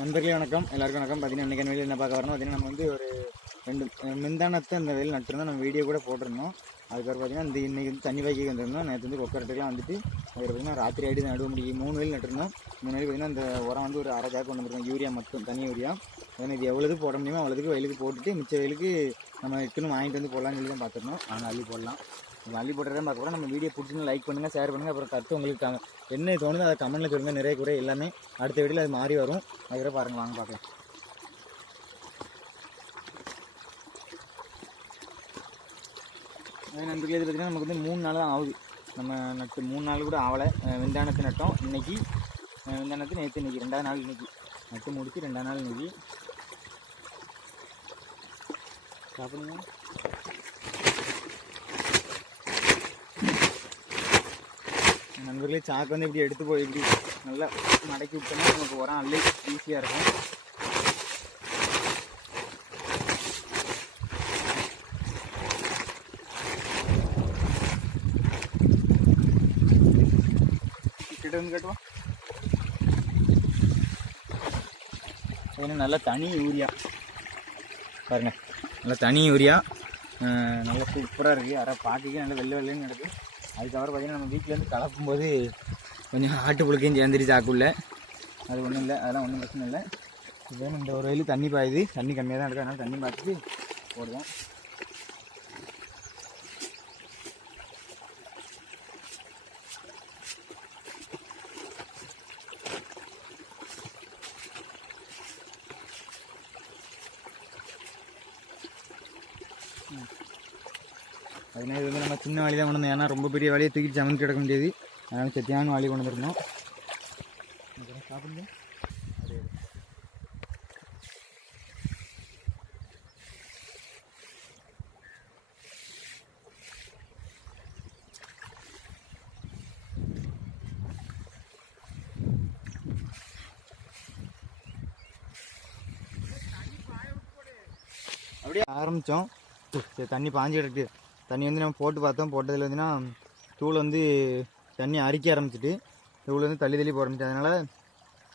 நண்பர்களே வணக்கம், எல்லாருக்கும் வணக்கம். பார்த்தீங்கன்னா இன்றைக்கி வெளியில் என்ன பார்க்க வரணும் பார்த்தீங்கன்னா, நம்ம வந்து ஒரு 2 மிந்தானத்தை அந்த வெளியில் நட்டுருந்தோம். நம்ம வீடியோ கூட போட்டிருந்தோம். அதுக்கப்புறம் பார்த்தீங்கன்னா இன்றைக்கி வந்து தண்ணி வைக்க வந்திருந்தோம். நேற்று வந்து கொக்கரட்டுக்கெலாம் வந்துட்டு அதுக்கு பார்த்தீங்கன்னா ராத்திரி ஆகிட்டு நடுவ முடியும் 3 வேலி நட்டுருந்தோம். 3 வேலி பார்த்தீங்கன்னா அந்த உரம் வந்து ஒரு அரை ஜாக்கு கொண்டு வந்துருக்கோம். யூரியா மட்டும், தனி யூரியா. அதனால் இது எவ்வளோது போட முடியுமோ அவ்வளோதுக்கு வயலுக்கு போட்டுட்டு மிச்ச வயலுக்கு நம்ம இருக்குன்னு வாங்கிட்டு வந்து போடலாம்னு சொல்லி தான் பார்த்துருந்தோம். நாங்கள் அள்ளி போடலாம். அள்ளி போட்டுறதே பார்க்க போகிறோம். நம்ம வீடியோ பிடிச்சின்னு லைக் பண்ணுங்கள், ஷேர் பண்ணுங்கள். அப்புறம் கருத்து உங்களுக்கு என்ன தோணுது அதை கமெண்ட்டில் சொல்லுங்கள். நிறைய குறை எல்லாமே அடுத்த வீடியோவில் அது மாறி வரும். அதுக்கப்புறம் பாருங்கள், வாங்க பார்க்கலாம். நண்பர்களே, இது பார்த்திங்கன்னா நமக்கு வந்து 3 நாள் தான் ஆகுது. நம்ம நட்டு 3 நாள் கூட ஆகலை. விந்தானத்தை நட்டோம் இன்றைக்கி. விந்தானத்து நேற்று இன்றைக்கி 2ஆவது நாள். இன்றைக்கி நட்டு முடிச்சு 2ஆவது நாள் இன்றைக்கி. சாப்பிடுங்க. நண்பர்களே, சாக்கு வந்து இப்படி எடுத்து போய் இப்படி நல்லா மடக்கி விட்டோம்னா நமக்கு உரம் அள்ளி ஈஸியாக இருக்கும். கிட்ட வந்து கட்டுவோம். நல்லா தனி யூரியா பாருங்கள், நல்லா தனி யூரியா நல்லா சூப்பராக இருக்குது. யாராவது பார்க்க நல்லா வெள்ளை வெள்ளைன்னு இருக்குது. அதுக்கப்புறம் பார்த்திங்கன்னா நம்ம வீட்டிலேருந்து கலப்பும்போது கொஞ்சம் ஆட்டு புழுக்கையும் சேர்ந்துட்டு சாக்குள்ள. அது ஒன்றும் இல்லை, அதெல்லாம் ஒன்றும் பிரச்சனை இல்லை. இப்போ இந்த ஒரு வயலு தண்ணி பாயுது, தண்ணி கம்மியாக தான் இருக்குது. அதனால் தண்ணி பார்த்துட்டு போடுவோம். அதனால் இது வந்து நம்ம சின்ன வாளி தான் கொண்டு வந்தோம். ஏன்னா ரொம்ப பெரிய வாளியை தூக்கி சமந்து கிடக்க முடியாது. அதனால் சத்தியான வாளி கொண்டு வந்துருந்தோம். சாப்பிடுங்க. அப்படியே ஆரம்பித்தோம். சரி, தண்ணி பாஞ்சிக்கிட்டு தண்ணி வந்து நம்ம போட்டு பார்த்தோம். போட்டதில் வந்துன்னா தூள் வந்து தண்ணி அரிக்க ஆரம்பிச்சிட்டு தூள் வந்து தள்ளி போட ஆரம்பிச்சு. அதனால்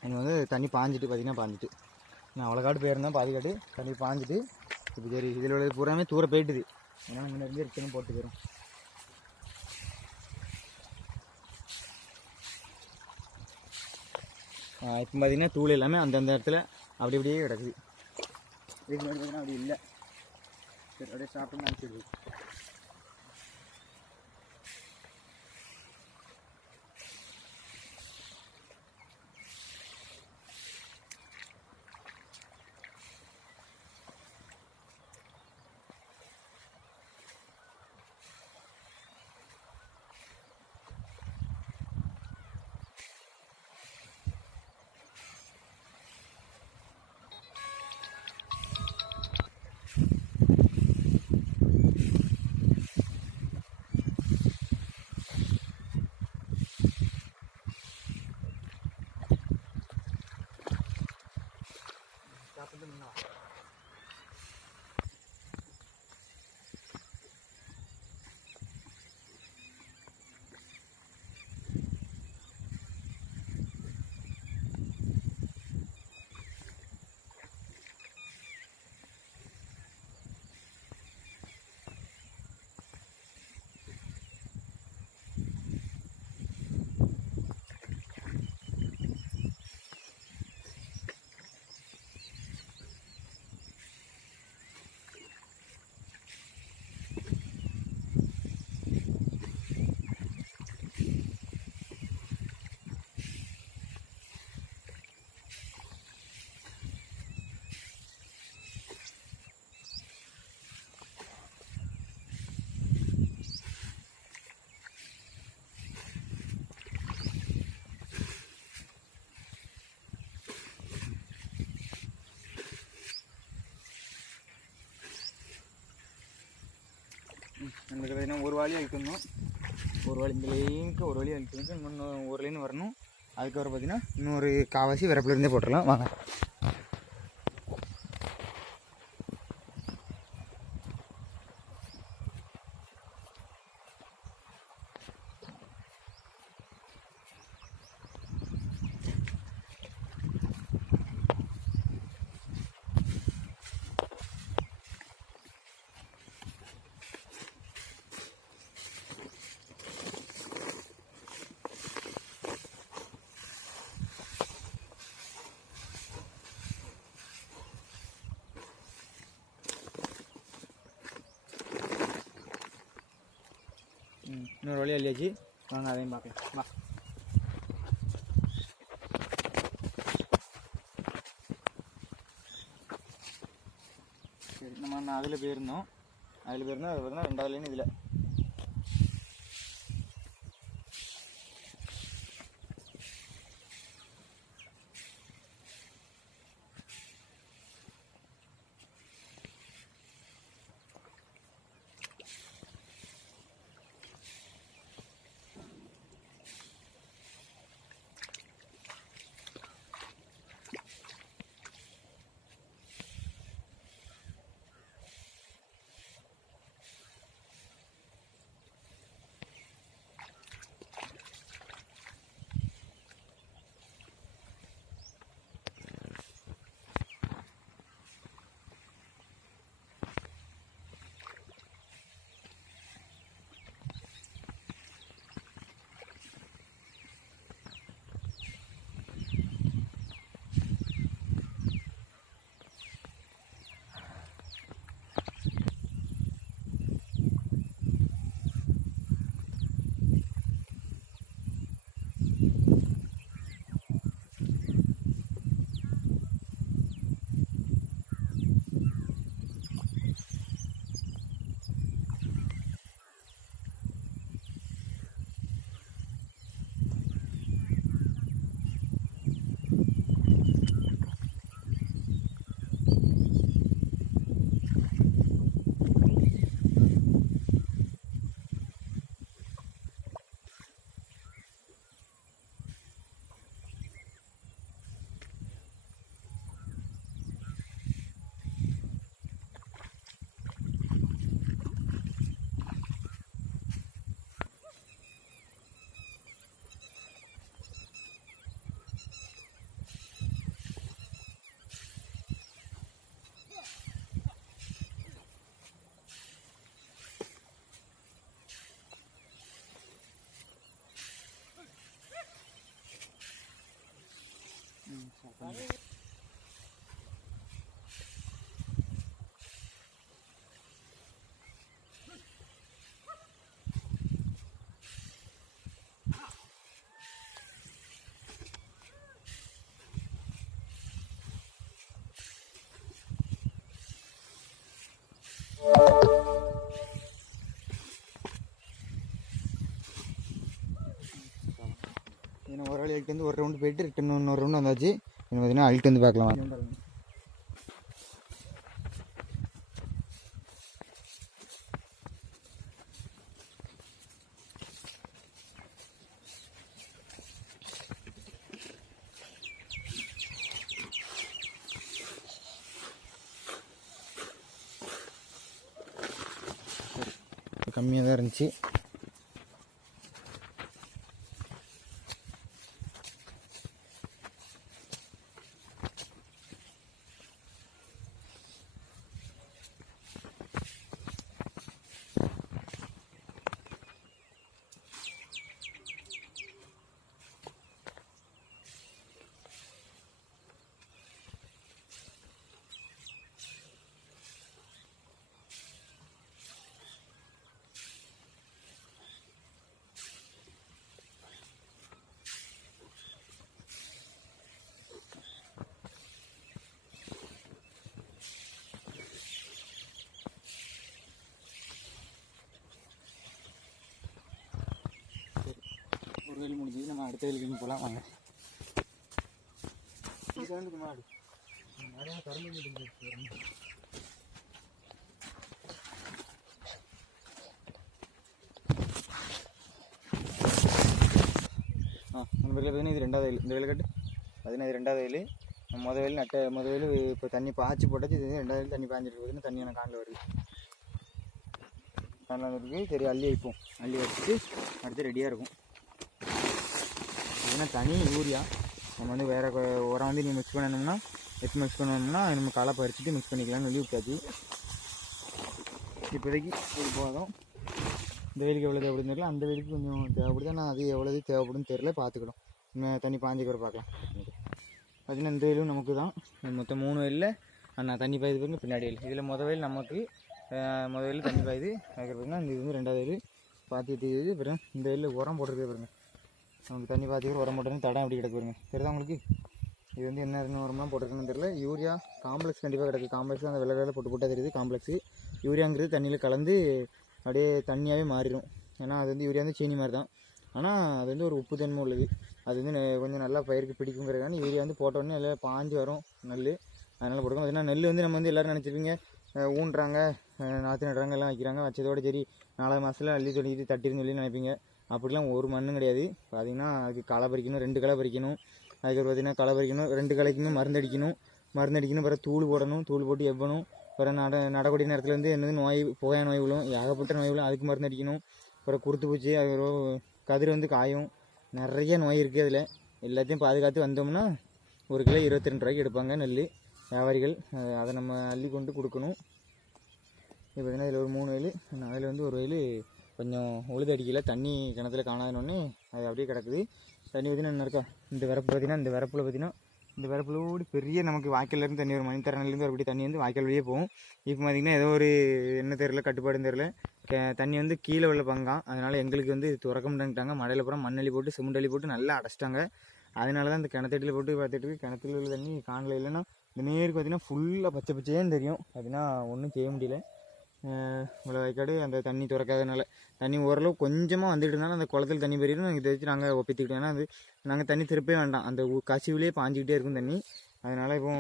எனக்கு வந்து தண்ணி பாஞ்சிட்டு பார்த்திங்கன்னா பாஞ்சிட்டு நான் அவ்வளோ காடு போயிருந்தேன். பாதி காடு தண்ணி பாஞ்சிட்டு இப்போ சரி இதில் உள்ளது பூராமே தூர போயிட்டுது. ஏன்னா முன்னே இருக்குன்னு போட்டு போயிடும். இப்போ பார்த்திங்கன்னா தூள் எல்லாமே அந்தந்த இடத்துல அப்படி அப்படியே கிடக்குது. இதுக்கு முன்னாடி பார்த்திங்கன்னா அப்படி இல்லை. சரி, அப்படியே சாப்பிட்டு அனுப்பிச்சிடுது. நமக்கு பார்த்தீங்கன்னா ஒரு வாளி அழிக்கணும். ஒரு வாளி இந்த லைனுக்கு ஒரு வழி அழிக்கணும். இன்னொன்று ஒரு லைன் வரணும். அதுக்கப்புறம் பார்த்திங்கன்னா இன்னொரு காவாசி வரப்புலேருந்தே போட்டுடலாம். வாங்க. வழியாக அள்ளியாச்சு. வாங்க அதையும் பார்க்கலாம். வா. சரி, நம்ம அதில் போயிருந்தோம். அது பார்த்தீங்கன்னா 2வது லைன் இதில். இன்னும் ஒரு வழி அழிட்டு வந்து ஒரு ரவுண்டு போயிட்டு ரிட்டன் இன்னொரு ரவுண்டு வந்தாச்சு. இன்னும் பார்த்தீங்கன்னா அழிட்டு வந்து பார்க்கலாம். கம்மியாக தான் இருந்துச்சு. ஒரு வேலை முடிஞ்சது, நம்ம அடுத்த வேலைக்கு போகலாம். வாங்க. மாடு நிறையா கரும்பு நண்பர்களே, பார்த்தீங்கன்னா இது 2வது வயல். இந்த வேலை கட்டு பார்த்தீங்கன்னா இது 2வது வயல். மொதல் வயல் மொதல் வயல் இப்போ தண்ணி பாய்ச்சி போட்டாச்சு. இது 2வது வயல் தண்ணி பாய்ஞ்சிட்டு பார்த்தீங்கன்னா தண்ணி எனக்கு காலில் வருது. காலில் வந்துருக்கு. சரி, அள்ளி வைப்போம். அள்ளி வச்சுட்டு அடுத்து ரெடியாக இருக்கும். ஏன்னா தனி யூரியா நம்ம வந்து வேறு உரம் வந்து நீ மிக்ஸ் பண்ணணும்னா எப்போ மிக்ஸ் பண்ணணும்னா நம்ம களை பறிச்சுட்டு மிக்ஸ் பண்ணிக்கலாம்னு சொல்லி விட்டாச்சு. இப்போதைக்கு இது போதும். இந்த வெயிலுக்கு எவ்வளோ தேவைப்படுன்னு தெரியல, அந்த வெயிலுக்கு கொஞ்சம் தேவைப்படுது. ஆனால் அது எவ்வளோது தேவைப்படுன்னு தெரியல, பார்த்துக்கிடும். இன்னும் தண்ணி பாஞ்சு கூட பார்க்கலாம். பார்த்தீங்கன்னா இந்த வெயிலும் நமக்கு தான். மொத்தம் 3 வயலில் நான் தண்ணி பாயுது பாருங்க. பின்னாடி வயல் இதில் மொதல் வயல் நமக்கு மொதல் வயல் தண்ணி பாயுது. அதுக்கப்புறம் இந்த இது வந்து 2வது வயல். பாத்தி தெரியுது பாருங்க. இந்த வெயிலில் உரம் போட்டுருக்கு பாருங்க. நமக்கு தண்ணி பாத்திக்கிற உரம் போட்டுருந்து தடம் அப்படி கிடக்கு பாருங்க. தெரியுதா உங்களுக்கு? இது வந்து என்ன உரம்லாம் போட்டிருக்குன்னு தெரியல. யூரியா காம்ப்ளெக்ஸ் கண்டிப்பாக கிடக்கு. காம்ப்ளெக்ஸ் அந்த வெள்ளை போட்டு போட்டால் தெரியுது காம்ப்ளெக்ஸு. யூரியாங்கிறது தண்ணியில் கலந்து அப்படியே தண்ணியாகவே மாறிடும். ஏன்னா அது வந்து யூரியா வந்து சீனி மாதிரி தான். ஆனால் அது வந்து ஒரு உப்பு தன்மை உள்ளது. அது வந்து கொஞ்சம் நல்லா பயிருக்கு பிடிக்குங்கிறதுக்கான யூரியா வந்து போட்டோடனே எல்லாம் பாஞ்சு வரும் நெல். அதனால் போட்டுக்கணும். ஏன்னா நெல் வந்து நம்ம வந்து எல்லோரும் நினச்சிருப்பீங்க ஊன்றாங்க, நாற்று நடுறாங்க, எல்லாம் வைக்கிறாங்க. வச்சதோடு சரி 4 மாதத்தில் அள்ளி தொழிக்கிட்டு தட்டிருன்னு சொல்லி நினைப்பீங்க. அப்படிலாம் ஒரு மண்ணும் கிடையாது. பார்த்திங்கன்னா அதுக்கு களை பறிக்கணும், 2 களை பறிக்கணும். அதுக்கு பார்த்திங்கன்னா களை பறிக்கணும், 2 களைக்குமே மருந்தடிக்கணும். பிறகு தூள் போடணும், தூள் போட்டு எவ்வணும். பிறகு நடக்கூடிய நேரத்தில் வந்து என்னது நோய் புகைய நோய் விழும், ஏகப்பட்ட நோய் விழும். அதுக்கு மருந்து அடிக்கணும். அப்புறம் குருத்து பூச்சி, அது கதிர் வந்து காயும். நிறைய நோய் இருக்குது அதில். எல்லாத்தையும் பாதுகாத்து வந்தோம்னா 1 கிலோ 22 ரூபாய்க்கு எடுப்பாங்க நெல் வியாபாரிகள். அதை நம்ம அள்ளி கொண்டு கொடுக்கணும். இப்போ பார்த்திங்கன்னா இதில் ஒரு 3 வயல், அதில் வந்து ஒரு வயல் கொஞ்சம் உழுது அடிக்கல, தண்ணி கிணத்துல காணாதுன்னொன்னே அது அப்படியே கிடக்குது. தண்ணி பார்த்திங்கன்னா என்ன இருக்கா, இந்த வரப்பு பார்த்திங்கன்னா, இந்த வரப்பில் பார்த்திங்கன்னா இந்த வரப்புலோடு பெரிய நமக்கு வாய்க்கால்லேருந்து தண்ணி வரும். மணித்தரணிலேருந்து அப்படி தண்ணி வந்து வாய்க்கால் வழியே போகும். இப்போ பார்த்திங்கன்னா ஏதோ ஒரு என்ன தெரில, கட்டுப்பாடுன்னு தெரில, தண்ணி வந்து கீழே உள்ள பங்காம். அதனால் எங்களுக்கு வந்து திறக்க முடியாங்கிட்டாங்க. மழையில் அப்புறம் மண்ணள்ளி போட்டு சிமெண்ட் அள்ளி போட்டு நல்லா அடைச்சிட்டாங்க. அதனால தான் இந்த கிணத்தடியில் போட்டு பார்த்துட்டு கிணத்துல உள்ள தண்ணி காணல. இல்லைன்னா இந்த நேருக்கு பார்த்திங்கன்னா ஃபுல்லாக பச்சை பச்சைன்னு தெரியும். அப்படின்னா ஒன்றும் செய்ய முடியல. இவ்வளோ வயக்காடு அந்த தண்ணி திறக்காதனால தண்ணி ஓரளவு கொஞ்சமாக வந்துட்டு இருந்தாலும் அந்த குளத்தில் தண்ணி பெரியடும். இதை வச்சு நாங்கள் ஒப்பித்துக்கிட்டோம். ஏன்னா அது நாங்கள் தண்ணி திருப்பவே வேண்டாம், அந்த கசிவுலேயே பாஞ்சிக்கிட்டே இருக்கும் தண்ணி. அதனால் இப்போ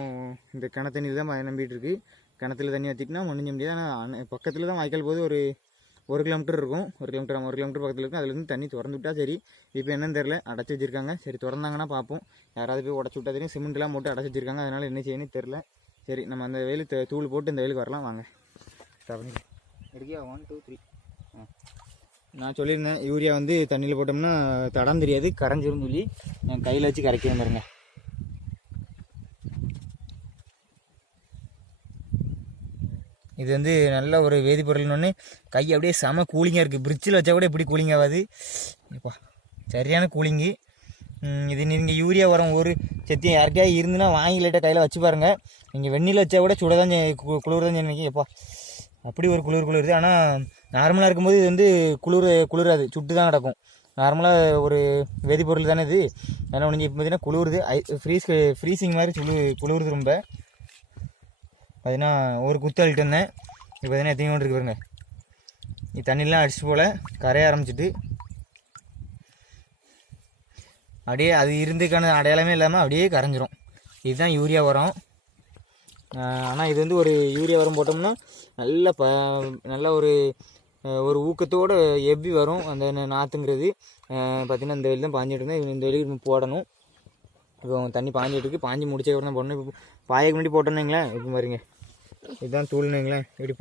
இந்த கிணத்தண்ணியில் தான் நம்பிட்டு இருக்குது. கிணத்துல தண்ணி வச்சுக்கினா முடிஞ்ச முடியாது. ஆனால் பக்கத்தில் தான் வாய்க்கால் போது ஒரு 1 கிலோமீட்டர் இருக்கும். 1 கிலோமீட்டர் பக்கத்தில் இருக்கும். அதுலேருந்து தண்ணி திறந்து விட்டால் சரி. இப்போ என்னன்னு தெரில, அடைச்சி வச்சுருக்காங்க. சரி திறந்தாங்கன்னா பார்ப்போம். யாராவது போய் உடச்சி விட்டா தெரியும். சிமெண்ட்லாம் போட்டு அடைச்சி வச்சுருக்காங்க. அதனால் என்ன செய்யணும்னு தெரில. சரி நம்ம அந்த வெயில் தூள் போட்டு இந்த வெயிலுக்கு வரலாம் வாங்க. எடுக்கியா 1 2 3. நான் சொல்லியிருந்தேன் யூரியா வந்து தண்ணியில் போட்டோம்னா தடம் தெரியாது, கரைஞ்சிரும் சொல்லி என் கையில் வச்சு கரைக்கிறேன் பாருங்க. இது வந்து நல்ல ஒரு வேதிப்பொருள்னு கை அப்படியே செம கூலிங்காக இருக்குது. பிரிட்ஜில் வச்சா கூட எப்படி கூலிங் ஆகாது. இப்போ சரியான கூலிங்கு. இது நீங்கள் யூரியா உரம் ஒரு செத்தியம் யாருக்கையா இருந்துன்னா வாங்கி லைட்டாக கையில் வச்சு பாருங்கள். நீங்கள் வெந்நில வச்சா கூட சுட தான் குளிர் தான் நினைக்கி. எப்பா அப்படி ஒரு குளிருது. ஆனால் நார்மலாக இருக்கும்போது இது வந்து குளிராது, சுட்டு தான் கிடக்கும். நார்மலாக ஒரு வேதிப்பொருள் தானே இது. அதனால் ஒன்று இப்போ பார்த்தீங்கன்னா குளிருது, ஃப்ரீசிங் மாதிரி குளிருது ரொம்ப. பார்த்தீங்கன்னா ஒரு குத்து அள்ளிட்டு வந்தேன். இப்போ பார்த்தீங்கன்னா எத்தனை இருக்கு பாருங்க. இது தண்ணியெலாம் அடிச்சு போல் கரைய ஆரம்பிச்சிட்டு அப்படியே அது இருந்துக்கான அடையாளமே இல்லாமல் அப்படியே கரைஞ்சிரும். இதுதான் யூரியா உரம். ஆனால் இது வந்து ஒரு யூரியா உரம் போட்டோம்னா நல்ல ஒரு ஊக்கத்தோடு எவ்வி வரும் அந்த நாற்றுங்கிறது. பார்த்திங்கன்னா இந்த வெயில் தான் பாஞ்சிட்டு இருந்தேன். இந்த வெயிலுக்கு போடணும். இப்போ தண்ணி பாஞ்சிட்டு இருக்கு. பாஞ்சி முடிச்ச தான் போடணும். இப்போ பாயக்கு முன்னாடி போட்டோன்னீங்களேன், இப்போ பாருங்க இதுதான் தூள்னுங்களேன். இப்படி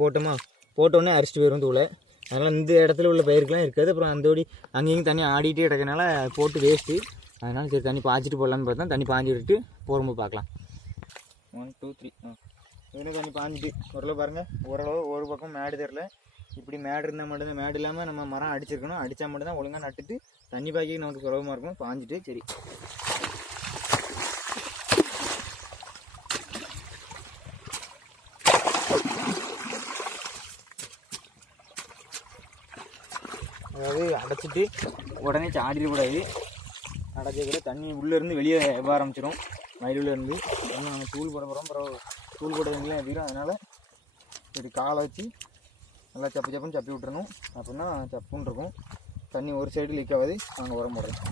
போட்டோடனே அரிச்சிட்டு போயிடும் தூளை. அதனால் இந்த இடத்துல உள்ள பயிருக்கெலாம் இருக்காது. அப்புறம் அந்தோடி அங்கேயும் தண்ணி ஆடிட்டே கிடக்கனால போட்டு வேஸ்ட்டு. அதனால் சரி தண்ணி பாய்ச்சிட்டு போடலான்னு பார்த்தா தண்ணி பாஞ்சி விட்டுட்டு போகும்போது பார்க்கலாம். 1 2 3. இதில் தண்ணி பாஞ்சிட்டு ஓரளவு பாருங்கள். ஓரளவு ஒரு பக்கம் மேடு தெரில. இப்படி மேடு இருந்தால் மட்டும்தான், மேடு இல்லாமல் நம்ம மரம் அடிச்சிருக்கணும். அடித்தா மட்டும்தான் ஒழுங்காக நட்டுட்டு தண்ணி பாய்க்க நமக்கு சுலபமாக இருக்கும். பாஞ்சிட்டு சரி அதாவது அடைச்சிட்டு உடனே சாடிடக்கூடாது. அடைச்சிக்கிற தண்ணி உள்ளேருந்து வெளியே வர ஆரம்பிச்சிடும். வயலுலேருந்து நாங்கள் தூள் போட போகிறோம். அப்புறம் தூள் போடுறதுலாம் எப்படிரும். அதனால் இப்படி காலை வச்சு நல்லா சப்புன்னு சப்பி விட்டுறணும். அப்படின்னா சப்புன்னு இருக்கும். தண்ணி ஒரு சைடு லீக் ஆகாது. நாங்கள் உரம் போடுறோம்.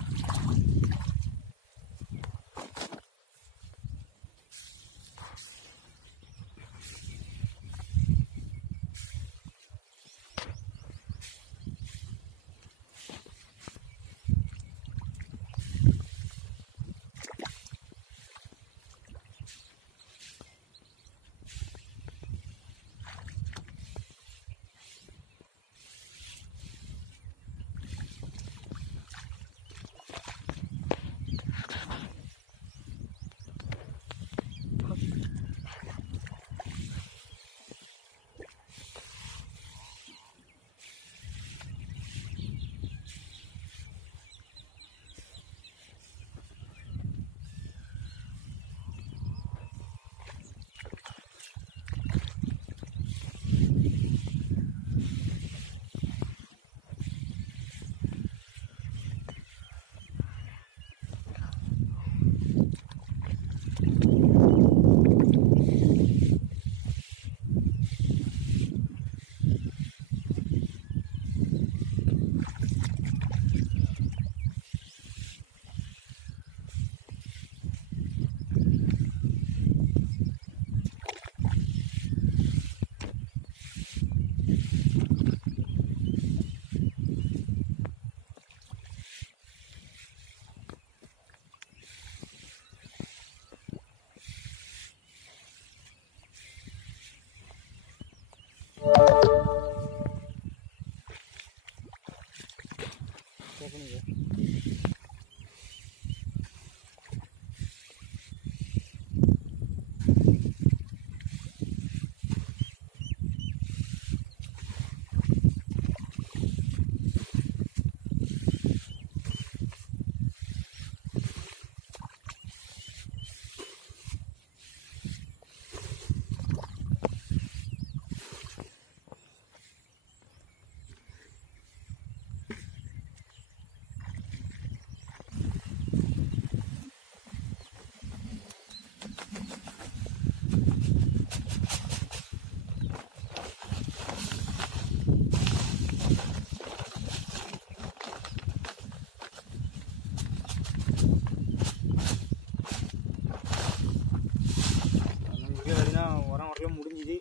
முடிஞ்சுது.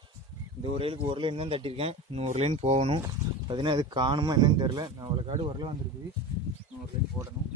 இந்த ஒரு ரயிலுக்கு ஒரு லைன் தான் தட்டியிருக்கேன், இன்னும் ஒரு லைன் போகணும். பார்த்தீங்கன்னா அது காணுமா என்னன்னு தெரில. நான் அவ்வளோ காடு வரல வந்துருக்குது, இன்னும் ஒரு லைன் போடணும்.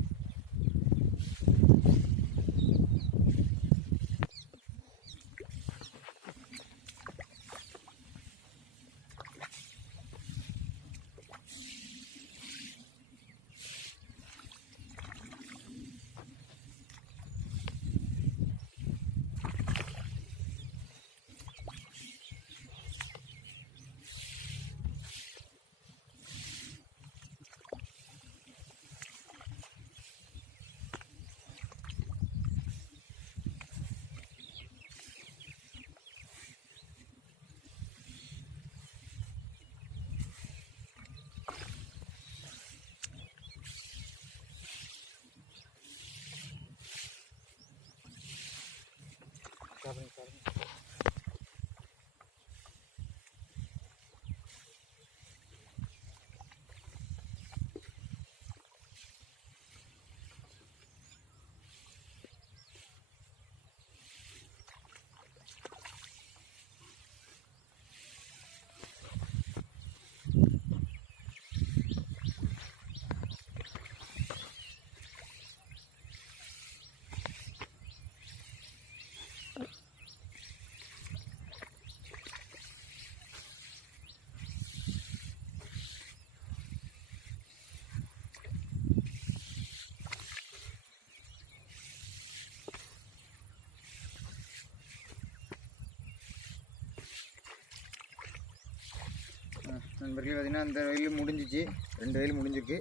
நண்பர்களே, பார்த்தீங்கன்னா அந்த வயல் முடிஞ்சிச்சு, 2 வயல் முடிஞ்சிருக்கு.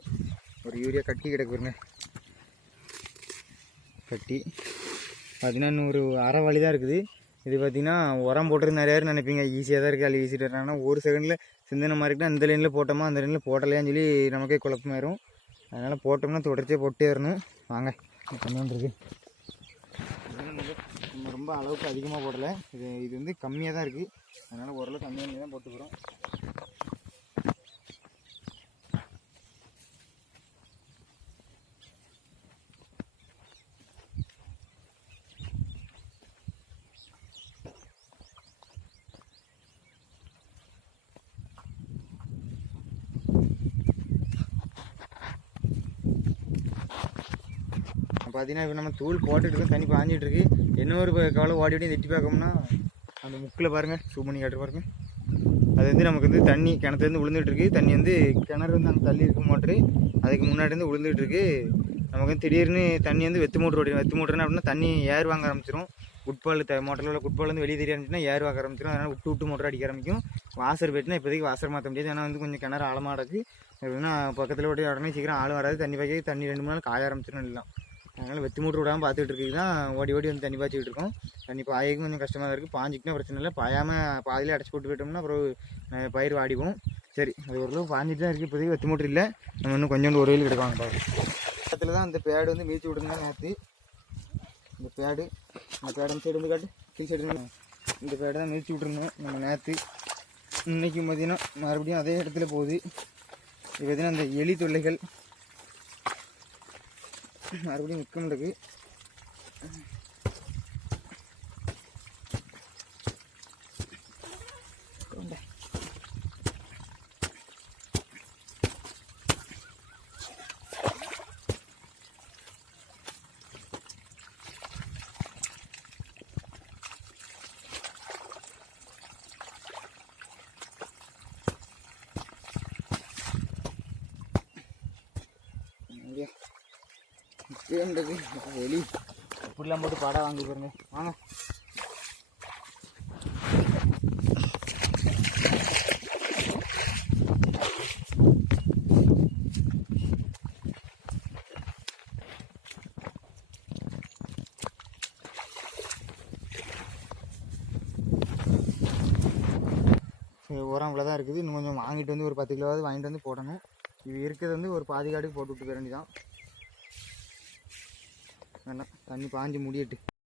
ஒரு யூரியா கட்டி கிடக்குறங்க, கட்டி பார்த்தீங்கன்னா இன்னும் ஒரு அரை வழி தான் இருக்குது. இது பார்த்திங்கன்னா உரம் போட்டுறது நிறையா பேர் நினைப்பீங்க ஈஸியாக தான் இருக்குது, அள்ளி வீசிட்டு வர்றாங்கன்னா ஒரு செகண்டில் சிந்தனை மாதிரி இருக்குன்னா இந்த லைனில் போட்டோமா அந்த லைனில் போட்டலையான்னு சொல்லி நமக்கே குழப்பமாயிரும். அதனால் போட்டோம்னா தொடர்ச்சியாக போட்டே வரணும். வாங்க பண்ணிருக்கு, ரொம்ப அளவுக்கு அதிகமாக போடலை, இது வந்து கம்மியாக தான் இருக்குது. அதனால் ஓரளவு கம்மியாக தான் போட்டுக்கிறோம். பார்த்தீங்கன்னா இப்போ நம்ம தூள் போட்டுட்டு தண்ணி பாஞ்சிட்ருக்கு. என்ன ஒரு கவலை ஓடி ஓடி எட்டி பார்க்கோம்னா அந்த முக்கில் பாருங்கள், சூப் பண்ணி காட்டு பாருங்கள். அது வந்து நமக்கு வந்து தண்ணி கிணத்துலேருந்து விழுந்துட்டுருக்கு. தண்ணி வந்து கிணறு வந்து அங்கே தள்ளி இருக்க மோட்ரு, அதுக்கு முன்னாடி வந்து விழுந்துட்டுருக்கு. நமக்கு வந்து திடீர்னு தண்ணி வந்து வெத்து மோட்ரு ஓடி, வெத்து மோட்ருன்னா அப்படின்னா தண்ணி ஏர் வாங்க ஆரம்பிச்சிடும். குட்பால் மோட்டரில் உள்ள குட்பால் வந்து வெளியே தெரிய ஆரம்பிச்சுன்னா ஏர் வாங்க ஆரம்பிச்சிடும். அதனால் விட்டு மோட்டர் அடிக்க ஆரம்பிக்கும். வாசர் போய்ட்டுனா இப்போதைக்கு வாசர் மாற்ற முடியாது, ஏன்னா வந்து கொஞ்சம் கிணறு ஆழமாக இருக்குது. எப்படின்னா பக்கத்தில் ஓடி உடனே சீக்கிரம் ஆள் வராது, தண்ணி பாய்க்க தண்ணி 2 3 நாள் காய ஆரம்பிச்சிடும் எல்லாம். அதனால் வெத்து மூட்டு விடாமல் பார்த்துட்டு இருக்குது தான் ஓடி ஓடி வந்து தண்ணி பாய்ச்சிக்கிட்டு இருக்கோம். தண்ணி பாயக்கும் கொஞ்சம் கஷ்டமாக இருக்குது. பாஞ்சிக்கினா பிரச்சனை இல்லை, பாயாமல் பாதிலே அடைச்சி போட்டு போயிட்டோம்னா அப்புறம் பயிர் வாடிவோம். சரி, அது ஓரளவு பாஞ்சிட்டு தான் இருக்குது. இப்போதைக்கு வெத்து மூட்டு இல்லை, நம்ம இன்னும் கொஞ்சோண்டு ஒரு வெயில் கிடைப்பாங்க பார்க்க. பக்கத்தில் தான் அந்த பேடு வந்து மீச்சு விடுங்க நேற்று. இந்த பேடு அந்த சைடு வந்து காட்டு, கீழ் சைடு இந்த பேடு தான் மீச்சு விட்ருந்தோம் நம்ம நேற்று. இன்றைக்கும் பார்த்திங்கன்னா மறுபடியும் அதே இடத்துல போகுது. இப்போ பார்த்திங்கன்னா அந்த எலி தொல்லைகள் மறுபடியும் நிற்க முடியாது. வெளி இப்படிலாம் போட்டு பாடம் வாங்கி பாருங்க வாங்க. உரம் இவ்வளோ தான் இருக்குது. இன்னும் கொஞ்சம் வாங்கிட்டு வந்து ஒரு 10 கிலோவாவது வாங்கிட்டு வந்து போடணும். இது இருக்கிறது வந்து ஒரு பாதி காட்டுக்கு போட்டு விட்டு போயிட வேண்டியதான். வேண்டாம், தண்ணி பாஞ்சு முடியட்டு.